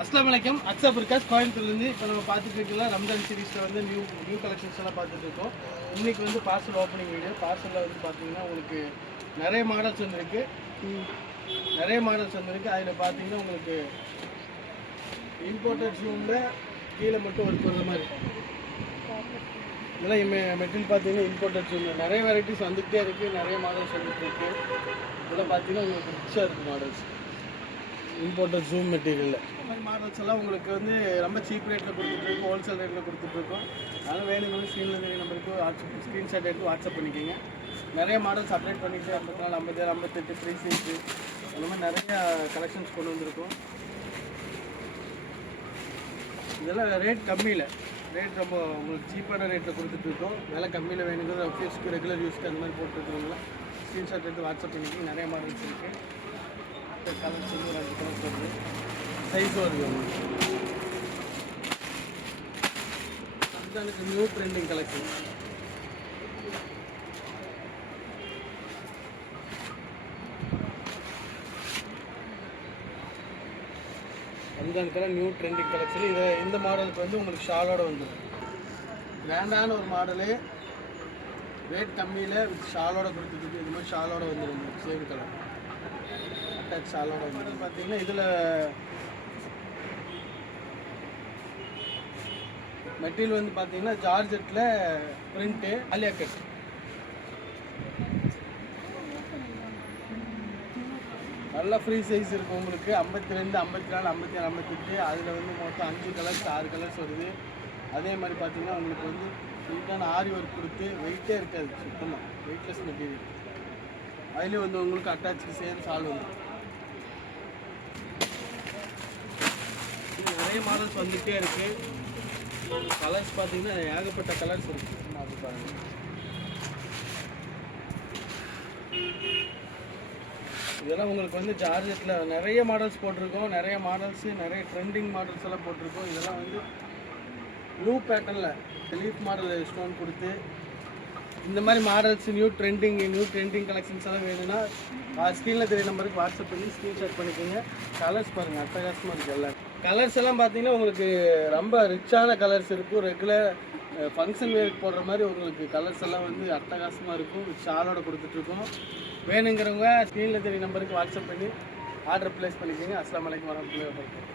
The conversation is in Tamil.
அஸ்ஸலாமு அலைக்கும். அக்ஸா பிரகாஷ் கோயம்புத்தூர்லேருந்து. இப்போ நம்ம பார்த்துட்டு இருக்கலாம் ரம்ஜான் சீரீஸில் வந்து நியூ கலெக்ஷன்ஸ் எல்லாம் பார்த்துட்டு இருக்கோம். இன்றைக்கி வந்து பார்சல் ஓப்பனிங் வீடியோ. பார்சலில் வந்து பார்த்தீங்கன்னா உங்களுக்கு நிறைய மாடல்ஸ் வந்துருக்கு. அதில் பார்த்தீங்கன்னா உங்களுக்கு இம்போர்ட்டட் ஜூமில் கீழே மட்டும் ஒர்க் பண்ணுற மாதிரி இதெல்லாம் மெட்டீரியல் பார்த்தீங்கன்னா இம்போர்ட்டட் ஜூமில் நிறைய வெரைட்டிஸ் வந்துகிட்டே இருக்குது. நிறைய மாடல்ஸ் வந்துட்டு இருக்குது. இதெல்லாம் பார்த்தீங்கன்னா உங்களுக்கு ரிச்சாக இருக்குது மாடல்ஸ். இம்போர்ட்டட் ஜூம் மெட்டீரியலில் இந்த மாதிரி மாடல்ஸ் எல்லாம் உங்களுக்கு வந்து ரொம்ப சீப் ரேட்டில் கொடுத்துட்ருக்கோம், ஹோல்சேல் ரேட்டில் கொடுத்துட்ருக்கோம். அதனால் வேணுங்களும் ஸ்க்ரீனில் தெரிய நம்பருக்கு ஸ்க்ரீன்ஷாட் எடுத்து வாட்ஸ்அப் பண்ணிக்கோங்க. நிறைய மாடல்ஸ் அப்டேட் பண்ணிவிட்டு 54, 57, 58, 3 சீட்டு அந்த மாதிரி நிறையா கலெக்ஷன்ஸ் கொண்டு வந்திருக்கோம். இதெல்லாம் ரேட் கம்மியில், ரேட் ரொம்ப உங்களுக்கு சீப்பான ரேட்டில் கொடுத்துட்ருக்கோம். விலை கம்மியில் வேணுங்கிறது ஆஃபீஸ்க்கு ரெகுலர் யூஸ்க்கு அந்த மாதிரி போட்டுருக்கோங்களா ஸ்க்ரீன்ஷாட் எடுத்து வாட்ஸ்அப் பண்ணிக்கோங்க. நிறைய மாடல்ஸ் இருக்குது. கலர்ஸ் வந்து ஒரு 5 கலர்ஸ் வருது. சைஸும் வருது உங்களுக்கு. அதுதான் எனக்கு நியூ ட்ரெண்டிங் கலெக்ஷன். ரம்ஜானுக்கெல்லாம் நியூ ட்ரெண்டிங் கலெக்ஷன். இந்த மாடலுக்கு வந்து உங்களுக்கு ஷாலோட வந்துடும். கிராண்டான ஒரு மாடலு, ரேட் கம்மியில் வித் ஷாலோட கொடுத்துருக்கு. இது மாதிரி ஷாலோட வந்துடும் உங்களுக்கு. சேம் கலர் அட்டாச் ஷாலோட வந்துடும். பார்த்தீங்கன்னா இதில் மெட்டீரியல் வந்து பார்த்தீங்கன்னா ஜார்ஜெட்டில் பிரிண்ட்டு ஆலியா கட். நல்லா ஃப்ரீ சைஸ் இருக்கும் உங்களுக்கு. 52, 54, 56, 58. அதில் வந்து மொத்தம் 5 கலர்ஸ் 6 கலர்ஸ் வருது. அதே மாதிரி பார்த்தீங்கன்னா உங்களுக்கு வந்து நீட்டான ஆரி ஒர்க் கொடுத்து வெயிட்டே இருக்காது, சுத்தமாக வெயிட்லெஸ் மெட்டீரியல். அதுலேயும் வந்து உங்களுக்கு அட்டாச்சு சேம் ஷால் வந்து நிறைய மாடல்ஸ் வந்துகிட்டே இருக்குது. கலர்ஸ் பார்த்தீங்கன்னா ஏகப்பட்ட கலர்ஸ் இருக்குது. அது பாருங்கள். இதெல்லாம் உங்களுக்கு வந்து ஜார்ஜெட்டில் நிறைய மாடல்ஸ் போட்டிருக்கோம். நிறைய ட்ரெண்டிங் மாடல்ஸ் எல்லாம் போட்டிருக்கோம். இதெல்லாம் வந்து நியூ பேட்டர்னில் லீஃப் மாடல் ஸ்டோன் கொடுத்து இந்த மாதிரி மாடல்ஸ் நியூ ட்ரெண்டிங் கலெக்ஷன்ஸ் எல்லாம் வேணும்னா ஸ்க்ரீனில் தெரிய நம்பருக்கு வாட்ஸ்அப் பண்ணி ஸ்க்ரீன்ஷாட் பண்ணிக்கோங்க. கலர்ஸ் பாருங்கள், அட்டகாசமாக இருக்குது. எல்லாம் கலர்ஸ் எல்லாம் பார்த்தீங்கன்னா உங்களுக்கு ரொம்ப ரிச்சான கலர்ஸ் இருக்கும். ரெகுலர் ஃபங்க்ஷன் வேருக்கு போடுற மாதிரி உங்களுக்கு கலர்ஸ் எல்லாம் வந்து அட்டகாசமாக இருக்கும். ஷாலோட கொடுத்துட்ருக்கோம். வேணுங்கிறவங்க ஸ்க்ரீனில் தெரிய நம்பருக்கு வாட்ஸ்அப் பண்ணி ஆர்டர் ப்ளேஸ் பண்ணிக்கோங்க. அஸ்ஸலாமு அலைக்கும் வரஹ்மத்துல்லாஹி வபரகாத்துஹு.